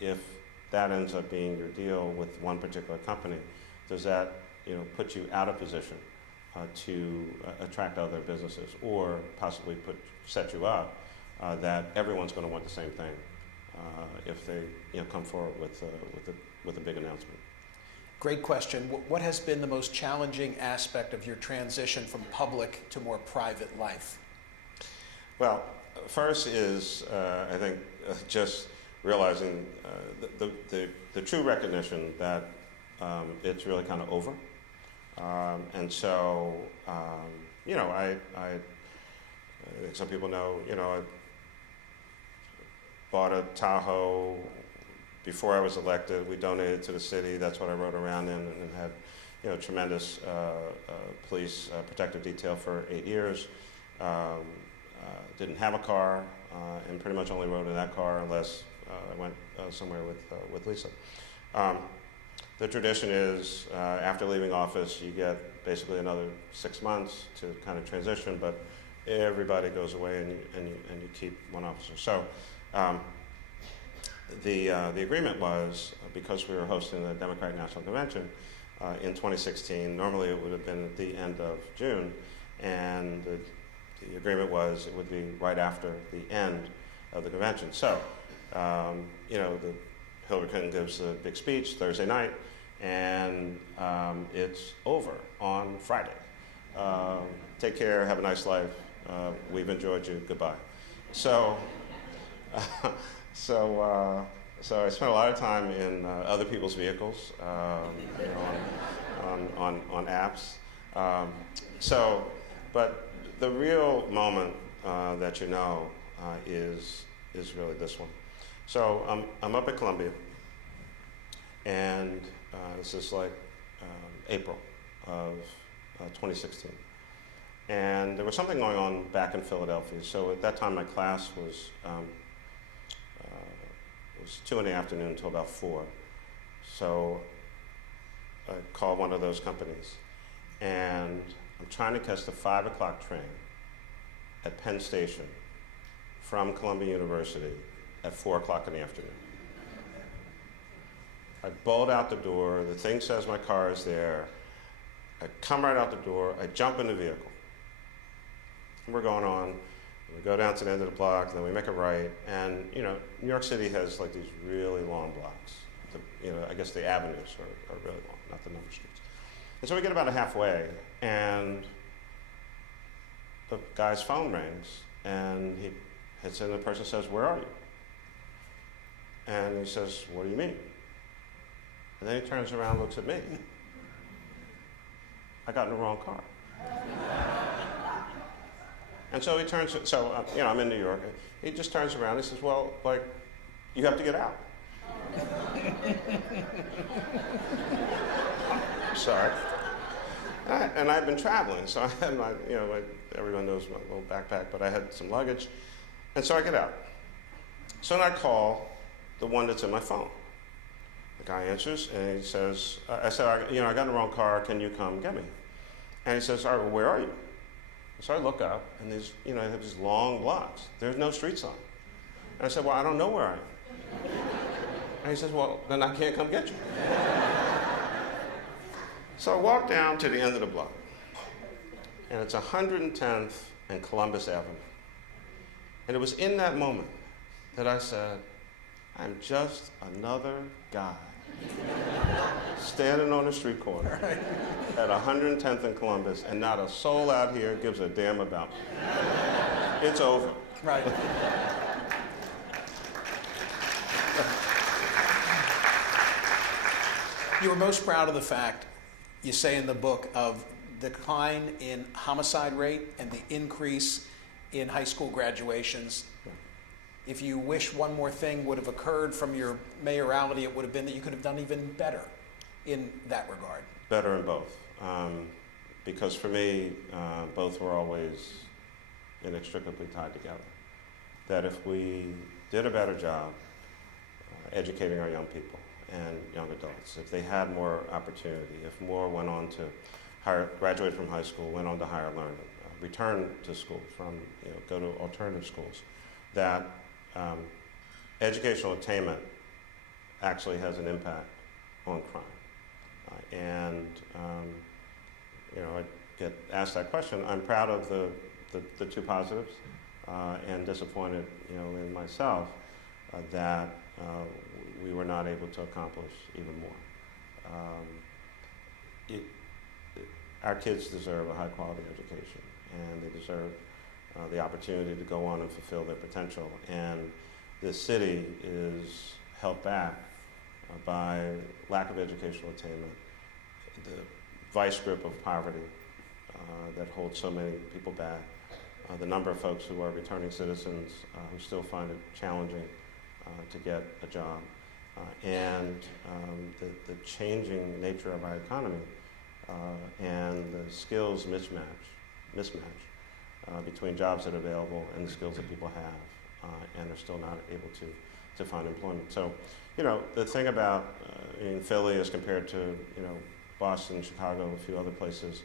if that ends up being your deal with one particular company, does that put you out of position to attract other businesses, or possibly set you up that everyone's going to want the same thing if they come forward with a big announcement. Great question. What has been the most challenging aspect of your transition from public to more private life? Well, first is, I think, just realizing the true recognition that it's really kind of over. And so, I think some people know, I bought a Tahoe before I was elected. We donated to the city. That's what I rode around in, and had, tremendous police protective detail for 8 years. Didn't have a car, and pretty much only rode in that car unless I went somewhere with Lisa. The tradition is, after leaving office, you get basically another 6 months to kind of transition, but everybody goes away, and you keep one officer. So. The agreement was, because we were hosting the Democratic National Convention in 2016, normally it would have been at the end of June, and the agreement was it would be right after the end of the convention. So, Hillary Clinton gives a big speech Thursday night, and it's over on Friday. Take care, have a nice life. We've enjoyed you. Goodbye. So I spent a lot of time in other people's vehicles, you know, on apps. But the real moment that you know is really this one. So I'm up at Columbia, and this is like April of 2016. And there was something going on back in Philadelphia. So at that time, my class was 2 in the afternoon until about 4. So I called one of those companies, and I'm trying to catch the 5 o'clock train at Penn Station from Columbia University at 4 o'clock in the afternoon. I bolt out the door, the thing says my car is there. I come right out the door, I jump in the vehicle. We're going on, we go down to the end of the block, then we make a right, and you know, New York City has like these really long blocks. You know, I guess the avenues are really long, not the number of streets. And so we get about halfway, and the guy's phone rings, and he hits in, the person says, "Where are you?" And he says, "What do you mean?" And then he turns around and looks at me. I got in the wrong car. And so he turns, you know, I'm in New York. He just turns around and he says, "Well, like, you have to get out." Sorry. And I've been traveling, so I had my, you know, everyone knows my little backpack, but I had some luggage. And so I get out. So then I call the one that's in my phone. The guy answers, and he says, I said, you know, I got in the wrong car, can you come get me? And he says, "All right, well, where are you?" So I look up, and there's, you know, I have these long blocks. There's no street sign. And I said, "Well, I don't know where I am." And he says, "Well, then I can't come get you." So I walk down to the end of the block, and it's 110th and Columbus Avenue. And it was in that moment that I said, I'm just another guy standing on a street corner at 110th and Columbus, and not a soul out here gives a damn about me. It's over. Right. You were most proud of the fact, you say in the book, of the decline in homicide rate and the increase in high school graduations. If you wish one more thing would have occurred from your mayoralty, it would have been that you could have done even better in that regard. Better in both. Because for me, both were always inextricably tied together. That if we did a better job educating our young people and young adults, if they had more opportunity, if more went on to graduate from high school, went on to higher learning, return to school from, you know, go to alternative schools, that educational attainment actually has an impact on crime. You know, I get asked that question. I'm proud of the two positives and disappointed, you know, in myself that we were not able to accomplish even more. Our kids deserve a high quality education, and they deserve the opportunity to go on and fulfill their potential. And this city is held back by lack of educational attainment, the vice grip of poverty that holds so many people back, the number of folks who are returning citizens who still find it challenging to get a job, and the changing nature of our economy and the skills mismatch between jobs that are available and the skills that people have and are still not able to find employment. So, you know, the thing about in Philly as compared to, you know, Boston, Chicago, a few other places,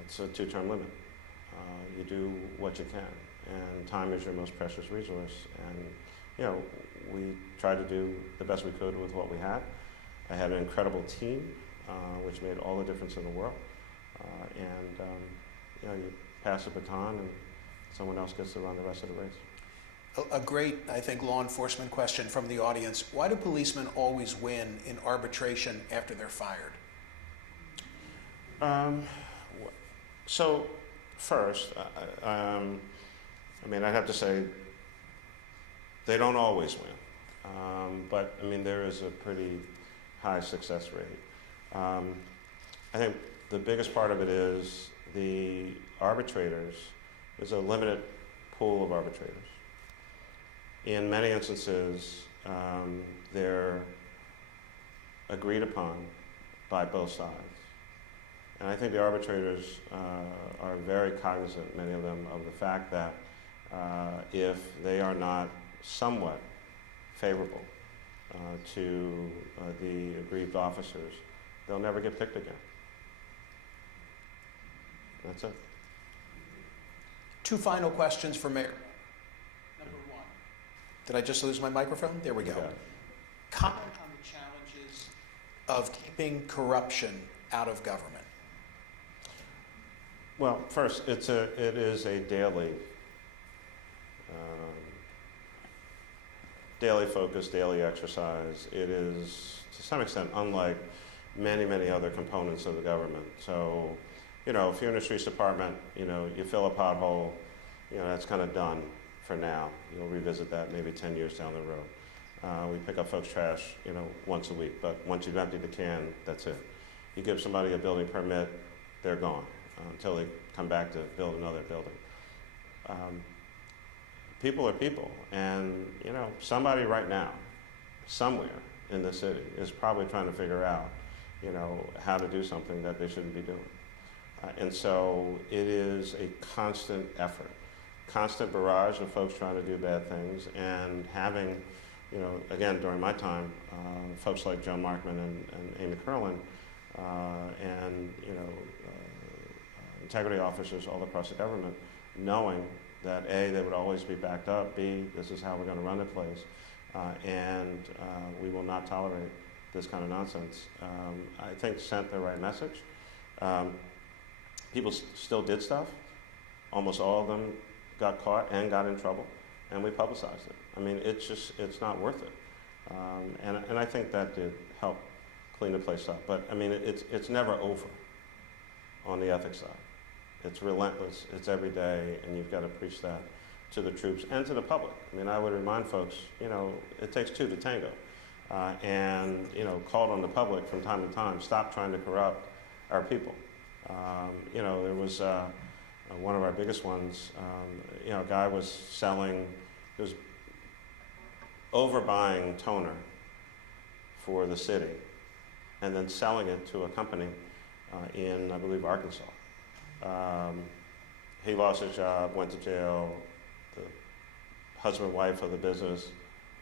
it's a 2-term limit. You do what you can, and time is your most precious resource. And, you know, we tried to do the best we could with what we had. I had an incredible team, which made all the difference in the world. You know, you pass the baton and someone else gets to run the rest of the race. A great, I think, law enforcement question from the audience. Why do policemen always win in arbitration after they're fired? So, first, I mean, I'd have to say they don't always win. But, I mean, there is a pretty high success rate. I think the biggest part of it is the arbitrators. There's a limited pool of arbitrators. In many instances, they're agreed upon by both sides. And I think the arbitrators are very cognizant, many of them, of the fact that if they are not somewhat favorable to the aggrieved officers, they'll never get picked again. That's it. Two final questions for Mayor. Number one. Did I just lose my microphone? There we go. Okay. Comment on the challenges of keeping corruption out of government. Well, first, it is a daily focus, daily exercise. It is, to some extent, unlike many, many other components of the government. So, you know, if you're in the streets department, you know, you fill a pothole, you know, that's kind of done for now. You'll revisit that maybe 10 years down the road. We pick up folks' trash, you know, once a week, but once you've emptied the can, that's it. You give somebody a building permit, they're gone until they come back to build another building. People are people, and you know, somebody right now, somewhere in the city, is probably trying to figure out, you know, how to do something that they shouldn't be doing. And so it is a constant effort, constant barrage of folks trying to do bad things, and having, you know, again, during my time, folks like Joan Markman and Amy Curlin, and, you know, integrity officers all across the government, knowing that A, they would always be backed up, B, this is how we're going to run the place, and we will not tolerate this kind of nonsense, I think sent the right message. People still did stuff. Almost all of them got caught and got in trouble, and we publicized it. I mean, it's not worth it. And I think that did help clean the place up. But I mean, it's never over on the ethics side. It's relentless, it's every day, and you've got to preach that to the troops and to the public. I mean, I would remind folks, you know, it takes two to tango. And, you know, called on the public from time to time, stop trying to corrupt our people. You know, there was one of our biggest ones, you know, a guy was selling, he was overbuying toner for the city and then selling it to a company in, I believe, Arkansas. He lost his job, went to jail. The husband and wife of the business,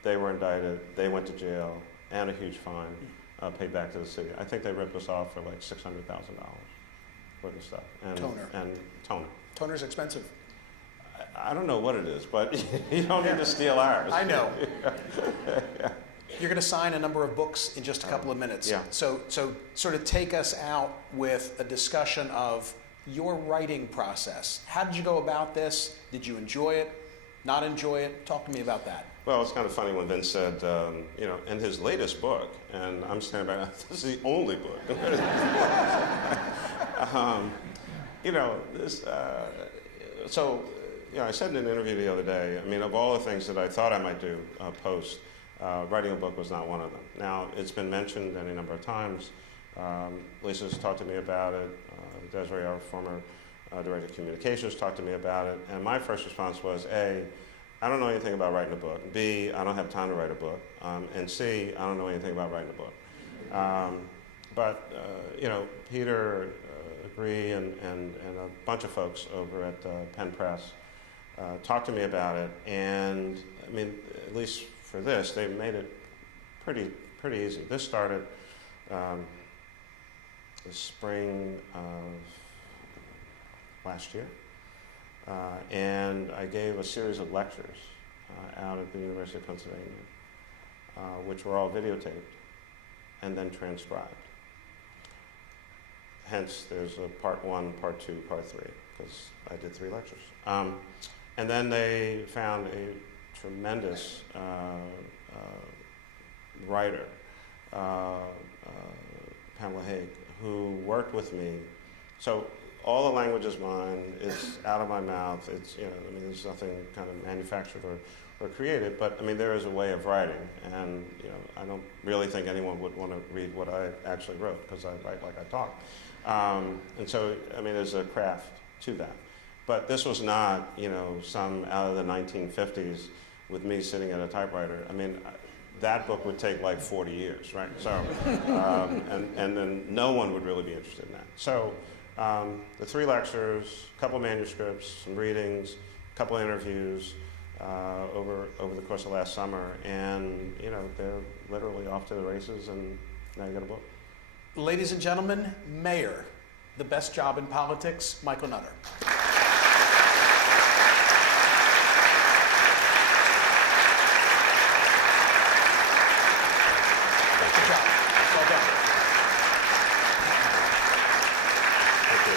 they were indicted, they went to jail, and a huge fine paid back to the city. I think they ripped us off for like $600,000 worth of stuff. And Toner. And toner. Toner's expensive. I don't know what it is, but you don't need to steal ours. I know. You're going to sign a number of books in just a couple of minutes. Yeah. So sort of take us out with a discussion of your writing process. How did you go about this? Did you enjoy it? Not enjoy it? Talk to me about that. Well, it's kind of funny when Vince said, you know, in his latest book, and I'm standing back, this is the only book. You know, this, so, you know, I said in an interview the other day, I mean, of all the things that I thought I might do post, writing a book was not one of them. Now, it's been mentioned any number of times. Lisa's talked to me about it. Desiree, our former director of communications, talked to me about it. And my first response was, A, I don't know anything about writing a book. B, I don't have time to write a book. And C, I don't know anything about writing a book. But you know, Peter, Agree, and a bunch of folks over at Penn Press talked to me about it. And I mean, at least for this, they made it pretty easy. This started the spring of last year. And I gave a series of lectures out at the University of Pennsylvania, which were all videotaped and then transcribed. Hence, there's a part 1, part 2, part 3, because I did 3 lectures. And then they found a tremendous writer, Pamela Haig, who worked with me. So all the language is mine. It's out of my mouth. It's, you know, I mean, there's nothing kind of manufactured or created, but I mean, there is a way of writing, and you know, I don't really think anyone would want to read what I actually wrote, because I write like I talk. And so, I mean, there's a craft to that. But this was not, you know, some out of the 1950s with me sitting at a typewriter. I mean, that book would take like 40 years, right? So, and then no one would really be interested in that. So, the 3 lectures, a couple manuscripts, some readings, a couple interviews over the course of last summer, and you know, they're literally off to the races, and now you got a book. Ladies and gentlemen, Mayor, the best job in politics, Michael Nutter. Good job. Well done. Thank you.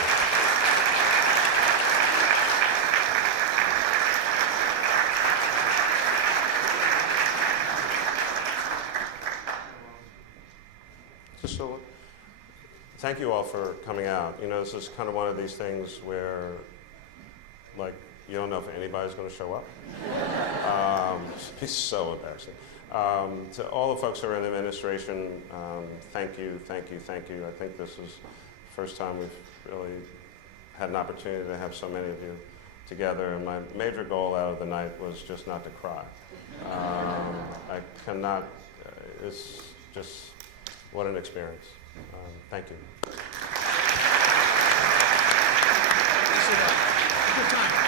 So, thank you all for coming out. You know, this is kind of one of these things where, like, you don't know if anybody's going to show up. It's so embarrassing. To all the folks who are in the administration, thank you, thank you, thank you. I think this is the first time we've really had an opportunity to have so many of you together. And my major goal out of the night was just not to cry. I cannot, it's just, what an experience. Thank you. Good time.